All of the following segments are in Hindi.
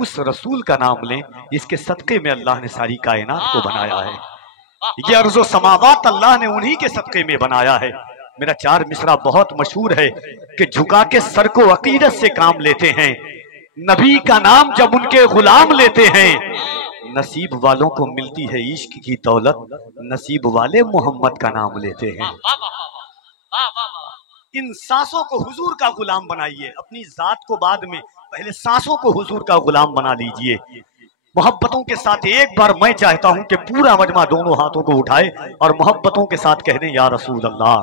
उस रसूल का नाम लें जिसके सदक़े में अल्लाह ने सारी कायनात को बनाया है। ये अर्ज़ो समावात अल्लाह ने उन्हीं के सदक़े में बनाया है। मेरा 4 मिसरा बहुत मशहूर है कि झुका के सर को अकीदत से काम लेते हैं, नबी का नाम जब उनके गुलाम लेते हैं, नसीब वालों को मिलती है इश्क की दौलत, नसीब वाले मोहम्मद का नाम लेते हैं। इन सांसों को हुजूर का गुलाम बनाइए, अपनी जात को बाद में, पहले सांसों को हुजूर का गुलाम बना लीजिए। मोहब्बतों के साथ एक बार मैं चाहता हूं कि पूरा मजमा दोनों हाथों को उठाए और मोहब्बतों के साथ कह दें, या रसूल अल्लाह।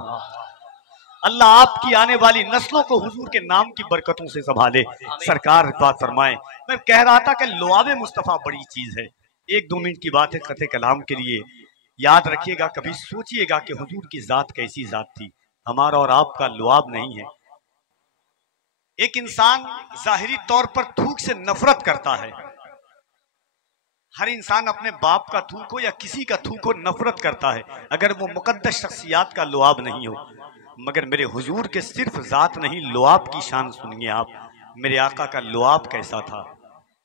अल्लाह आपकी आने वाली नस्लों को हुजूर के नाम की बरकतों से संभाले। सरकार बात फरमाए। मैं कह रहा था कि लुआब मुस्तफ़ा बड़ी चीज है। 1-2 मिनट की बात है ख़त कलाम के लिए। याद रखिएगा, कभी सोचिएगा कि हुजूर की जात कैसी जात थी। हमारा और आपका लुआब नहीं है। एक इंसान जाहिरी तौर पर थूक से नफरत करता है। हर इंसान अपने बाप का थूक हो या किसी का थूक हो नफरत करता है, अगर वो मुकद्दस शख्सियात का लुआब नहीं हो। मगर मेरे हुजूर के सिर्फ जात नहीं, लुआब की शान सुनिए आप। मेरे आका का लुआब कैसा था,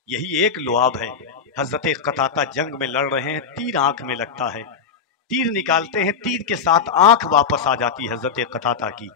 यही एक लुआब है। हजरत कताता जंग में लड़ रहे हैं, तीर आंख में लगता है, तीर निकालते हैं, तीर के साथ आंख वापस आ जाती है हजरत कताता की।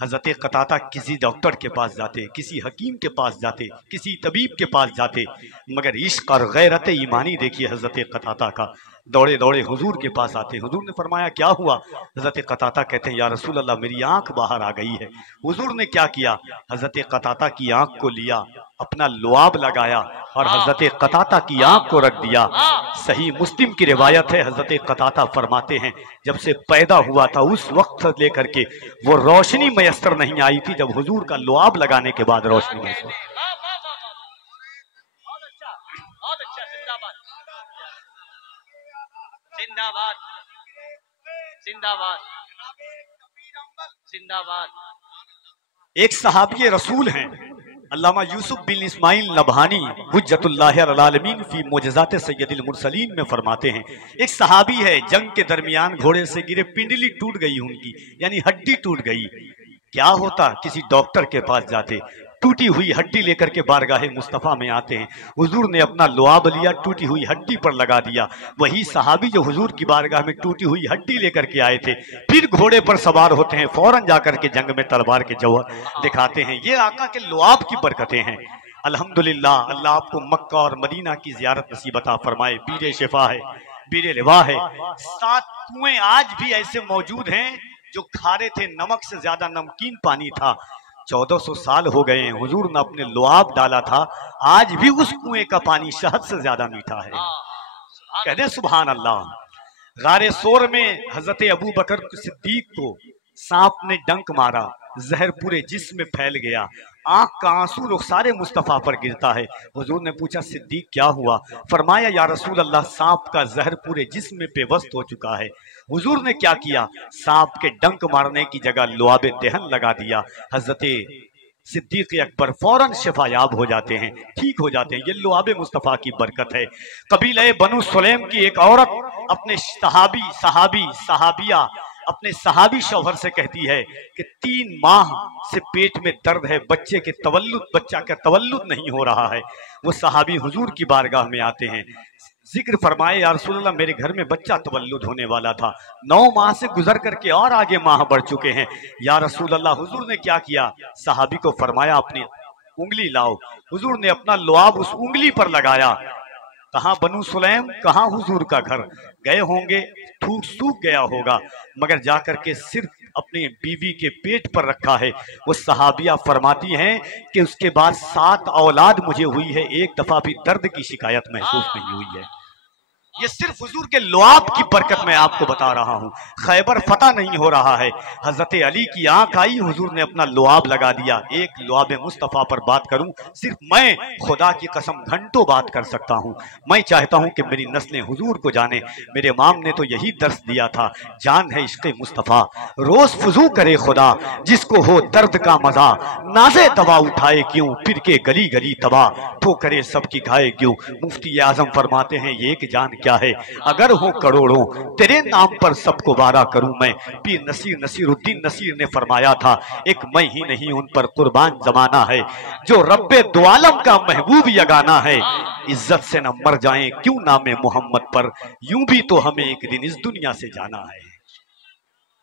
हजरत कताता किसी डॉक्टर के पास जाते, किसी हकीम के पास जाते, किसी तबीब के पास जाते, मगर इश्क और गैरत ईमानी देखिए हजरत कताता का। दौड़े दौड़े हुजूर के पास आते। हुजूर ने फरमाया क्या हुआ? हजरत कताता कहते हैं, या रसूल अल्लाह मेरी आंख बाहर आ गई है। हुजूर ने क्या किया? हजरत कताता की आंख को लिया, अपना लुआब लगाया और हजरत कताता की आंख को रख दिया। सही मुस्लिम की रिवायत है, हजरत कताता फरमाते हैं जब से पैदा हुआ था उस वक्त से लेकर के वो रोशनी मयसर नहीं आई थी जब हुजूर का लुआब लगाने के बाद रोशनी मयसर। जिंदाबाद जिंदाबाद जिंदाबाद। एक सहाबी रसूल हैं, अल्लामा यूसुफ बिन इस्माइल नबहानी हुज्जतुल्लाह अल आलमीन फी मुजज़ात सय्यदिल मुरसलीन में फरमाते हैं, एक सहाबी है जंग के दरमियान घोड़े से गिरे, पिंडली टूट गई उनकी, यानी हड्डी टूट गई। क्या होता? किसी डॉक्टर के पास जाते, टूटी हुई हड्डी लेकर के बारगाहे मुस्तफ़ा में आते हैं। हुजूर ने अपना लुआब लिया, टूटी हुई हड्डी पर लगा दिया। वही सहाबी जो हुजूर की बारगाह में टूटी हुई हड्डी लेकर के आए थे, फिर घोड़े पर सवार होते हैं, फौरन जाकर के जंग में तलवार के जौहर दिखाते हैं। ये आका के लुआब की बरकतें हैं। अल्हम्दुलिल्लाह, अल्लाह आपको मक्का और मदीना की ज़ियारत नसीब अता फरमाए। बीरे शिफा है, बीरे लिवा है। 7 कुएं आज भी ऐसे मौजूद हैं जो खारे थे, नमक से ज्यादा नमकीन पानी था। 1400 साल हो गए हैं, हुजूर ने अपने लुआब डाला था, आज भी उस कुएं का पानी शहद से ज्यादा मीठा है। कहते सुभान अल्लाह। गारे सोर में हजरत अबू बकर सिद्दीक को सांप ने डंक मारा, जहर पूरे जिस्म में फैल गया, आंख का आंसू रुखसारे मुस्तफ़ा पर गिरता है। हुजूर ने पूछा सिद्दीक क्या हुआ? फरमाया या रसूल अल्लाह, सांप का जहर पूरे जिस्म में पेवस्त हो चुका है। हुजूर ने क्या किया? सांप के डंक मारने की जगह लुआबे दहन लगा दिया। हजरत सिद्दीक अकबर फौरन शिफायाब हो जाते हैं, ठीक हो जाते हैं। ये लुआबे मुस्तफ़ा की बरकत है। कबीले बनु सुलैम की एक औरत अपने सहाबिया अपने सहाबी शौहर से कहती है कि 3 माह से पेट में दर्द है, बच्चा का तवल्लुद नहीं हो रहा है। वो सहाबी हुजूर की बारगाह में आते हैं, जिक्र फरमाए या रसूल अल्लाह मेरे घर में बच्चा तवल्लुद होने वाला था, 9 माह से गुजर करके और आगे माह बढ़ चुके हैं। या रसूल अल्लाह, हुजूर ने क्या किया? सहाबी को फरमाया अपनी उंगली लाओ। हुजूर ने अपना लुआब उस उंगली पर लगाया। कहाँ बनु सुलैम, कहाँ हुजूर का घर? गए होंगे, थूक सूख गया होगा, मगर जाकर के सिर्फ अपनी बीवी के पेट पर रखा है। वो सहाबिया फरमाती हैं कि उसके बाद 7 औलाद मुझे हुई है, एक दफा भी दर्द की शिकायत महसूस नहीं हुई है। ये सिर्फ हुजूर के लुआब की बरकत मैं आपको बता रहा हूँ। खैबर फतह नहीं हो रहा है, हजरत अली की आंख आई, हुजूर ने अपना लुआब लगा दिया। एक लुआब मुस्तफ़ा पर बात करूं, सिर्फ मैं खुदा की कसम घंटों बात कर सकता हूं। मैं चाहता हूं कि मेरी नस्लें हुजूर को जाने। मेरे इमाम ने तो यही दर्स दिया था, जान है इश्क़ मुस्तफ़ा, रोज फुजू करे खुदा, जिसको हो दर्द का मजा, नाज़े दवा उठाए क्यों, फिर के गली गली तबाह, ठोकरे सबकी खाए क्यों। मुफ्ती आजम फरमाते हैं ये एक जान क्या है। अगर हो करोड़ों तेरे नाम पर सबको वारा करूं मैं। पीर नसीरुद्दीन नसीर ने फरमाया था, एक मैं ही नहीं उन पर कुर्बान जमाना है, जो रब्बे दो आलम का महबूब यगाना है। इज्जत से न मर जाएं क्यों नामे मोहम्मद पर, यूं भी तो हमें एक दिन इस दुनिया से जाना है।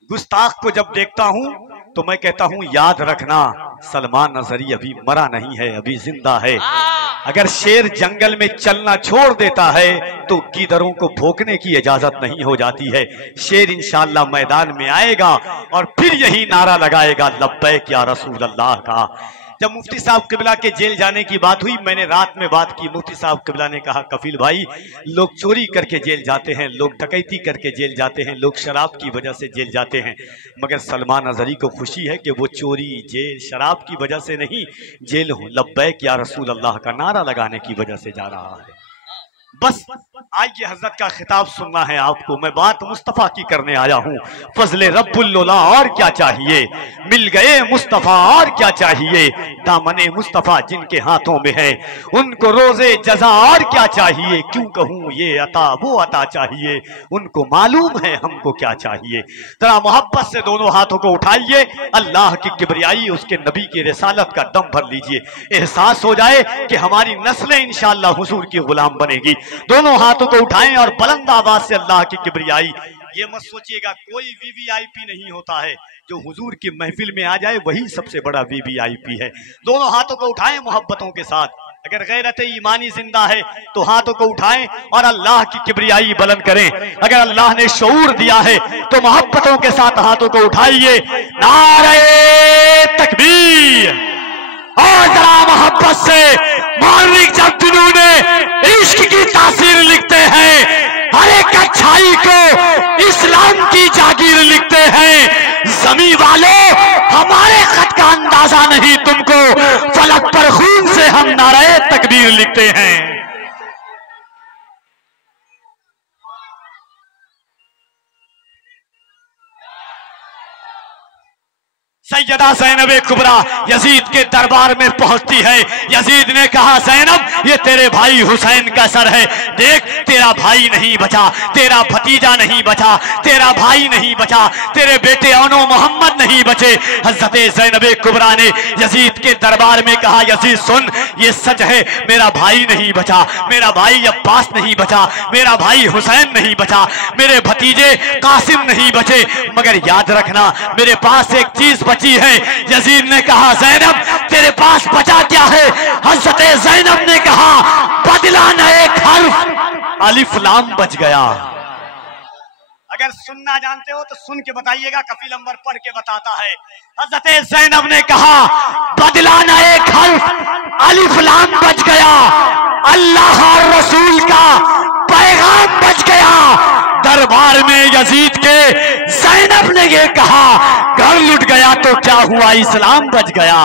गुस्ताख को जब देखता हूं तो मैं कहता हूं, याद रखना सलमान अजहरी अभी मरा नहीं है, अभी जिंदा है। अगर शेर जंगल में चलना छोड़ देता है तो गीदड़ों को भौंकने की इजाजत नहीं हो जाती है। शेर इंशाअल्लाह मैदान में आएगा और फिर यही नारा लगाएगा, लब्बैक या रसूल अल्लाह का। जब मुफ्ती साहब किबला के जेल जाने की बात हुई, मैंने रात में बात की। मुफ्ती साहब किबला ने कहा, कफील भाई, लोग चोरी करके जेल जाते हैं, लोग डकैती करके जेल जाते हैं, लोग शराब की वजह से जेल जाते हैं, मगर सलमान अजहरी को खुशी है कि वो चोरी, जेल, शराब की वजह से नहीं, जेल लब्बैक या रसूल अल्लाह का नारा लगाने की वजह से जा रहा है। बस आइए, हजरत का खिताब सुनना है आपको। मैं बात मुस्तफा की करने आया हूँ। फजले रब्बुल्लोला और क्या चाहिए, मिल गए मुस्तफा और क्या चाहिए। दामने मुस्तफा जिनके हाथों में है, उनको रोजे जजा और क्या चाहिए। क्यों कहूँ ये अता वो अता चाहिए, उनको मालूम है हमको क्या चाहिए। जरा मोहब्बत से दोनों हाथों को उठाइए, अल्लाह की किबरियाई, उसके नबी की रिसालत का दम भर लीजिए। एहसास हो जाए कि हमारी नस्लें इंशाअल्लाह हुजूर की गुलाम बनेगी। दोनों हाथों को उठाएं और बुलंद आवाज से अल्लाह की किबरियाई। ये मत सोचिएगा कोई वीवीआईपी नहीं होता है, जो हुजूर की महफिल में आ जाए वही सबसे बड़ा वीवीआईपी है। दोनों हाथों को उठाएं मोहब्बतों के साथ। अगर गैरत ईमानी जिंदा है तो हाथों को उठाएं और अल्लाह की किबरियाई बुलंद करें। अगर अल्लाह ने शऊर दिया है तो मोहब्बतों के साथ हाथों को उठाइए। नारे तकबीर। और जरा मोहब्बत से मौलवी जब जिन्होंने इश्क की तासीर लिखते हैं, हर एक अच्छाई को इस्लाम की जागीर लिखते हैं। जमी वालों, हमारे खत का अंदाजा नहीं तुमको, फलक पर खून से हम नारे तकबीर लिखते हैं। सैयदा ज़ैनब कुबरा यजीद के दरबार में पहुंचती है। यजीद ने कहा, ज़ैनब ये तेरे भाई हुसैन का सर है, देख तेरा भाई नहीं बचा, तेरा भतीजा नहीं बचा, तेरा भाई नहीं बचा, तेरे बेटे अनो मोहम्मद नहीं बचे। हज़रत ज़ैनब कुबरा ने यजीद के दरबार में कहा, यजीद सुन, ये सच है, मेरा भाई नहीं बचा, मेरा भाई अब्बास नहीं बचा, मेरा भाई हुसैन नहीं बचा, मेरे भतीजे कासिम नहीं बचे, मगर याद रखना मेरे पास एक चीज बची है। यजीद ने कहा, ज़ैनब तेरे पास बचा क्या है? हज़रत ज़ैनब ने कहा, बदला न एक हर्फ, अलिफ लाम बच गया। अगर सुनना जानते हो तो सुन के बताइएगा, कफील अंबर पढ़ के बताता है। हज़रत ज़ैनब ने कहा, बदला न एक हर्फ, अलिफ लाम बच गया, अल्लाह और रसूल का पैगाम बच गया। दरबार में यजीद के ज़ैनब ने ये कहा, घर लुट गया तो क्या हुआ, इस्लाम बच गया।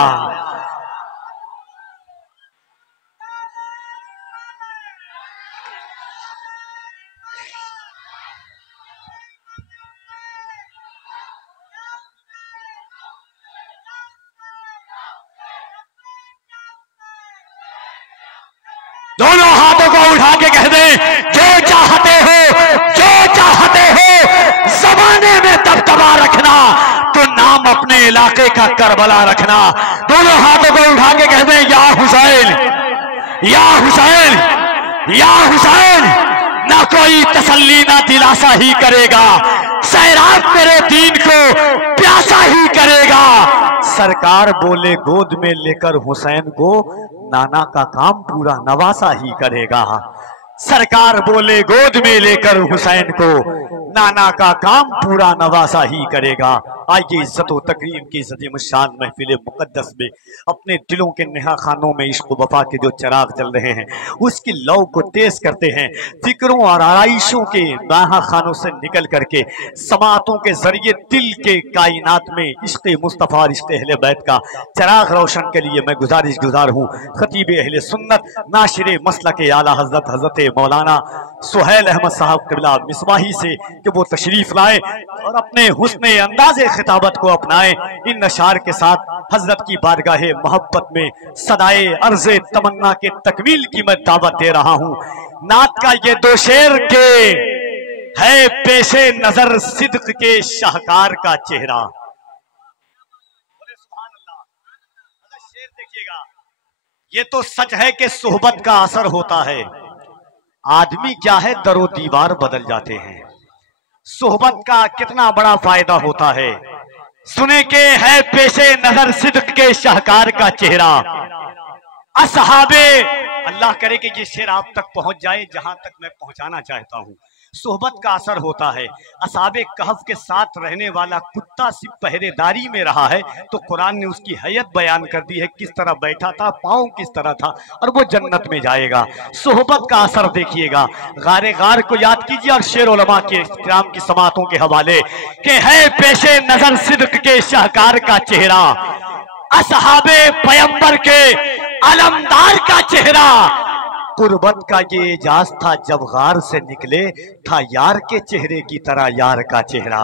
दोनों हाथों को उठा के कह दे, जो चाहते हो, जो चाहते हो, ज़माने में दबदबा रखना तो नाम अपने इलाके का करबला रखना। दोनों हाथों को उठा के कह दे, या हुसैन, या हुसैन, या हुसैन। ना कोई तसल्ली ना दिलासा ही करेगा, सैराब मेरे दीन को प्यासा ही करेगा। सरकार बोले गोद में लेकर हुसैन को, नाना का काम पूरा नवासा ही करेगा। सरकार बोले गोद में लेकर हुसैन को, नाना का काम पूरा नवासा ही करेगा। आइए इज्जत व तकरीम की सदी शान महफिल मुकद्दस में अपने दिलों के नेहा खानों में इश्क वफा के जो चिराग जल रहे हैं उसकी लौ को तेज करते हैं। फिक्रों और आराइशों के नेहा खानों से निकल करके समातों के जरिए दिल के कायनात में इश्क मुस्तफ़ा और इश्क अहले बैत का चिराग रोशन के लिए मैं गुजारिश गुजार हूँ। खतीब अहले सुन्नत नाशिर मसलक आला हजरत हजरत मौलाना सुहैल अहमद साहब क़िबला मिसबाही से कि वो तशरीफ लाए और अपने हुस्ने अंदाज़े खिताबत को अपनाएं। इन नशार के साथ हजरत की बारगाहे मोहब्बत में सदाए अर्ज़े तमन्ना के तकमील की मैं दावत दे रहा हूँ। नात का ये दो शेर के है पेशे नजर सिद्क के शाहकार का चेहरा। बोले सुभान अल्लाह। अगर शेर देखिएगा, ये तो सच है कि सोहबत का असर होता है। आदमी क्या है, दरो दीवार बदल जाते हैं। सोहबत का कितना बड़ा फायदा होता है। सुने के है पेशे नजर सिद्क के शाहकार का चेहरा। असहाबे, अल्लाह करे कि ये शेर आप तक पहुंच जाए जहां तक मैं पहुंचाना चाहता हूं। सोहबत का असर होता है। असहाबे कहफ के साथ रहने वाला कुत्ता सिर्फ पहरेदारी में रहा है तो कुरान ने उसकी हैयत बयान कर दी है, किस तरह बैठा था, पाँव किस तरह था, और वो जन्नत में जाएगा। सोहबत का असर देखिएगा। गारे गार को याद कीजिए और शेर उलमा के इस्लाम की समातों के हवाले के है पेशे नजर सिद्क के शाहकार का चेहरा। असहाबे पैगंबर के अलमदार का चेहरा। कुर्बत का ये एजाज था जब गार से निकले, था यार के चेहरे की तरह यार का चेहरा।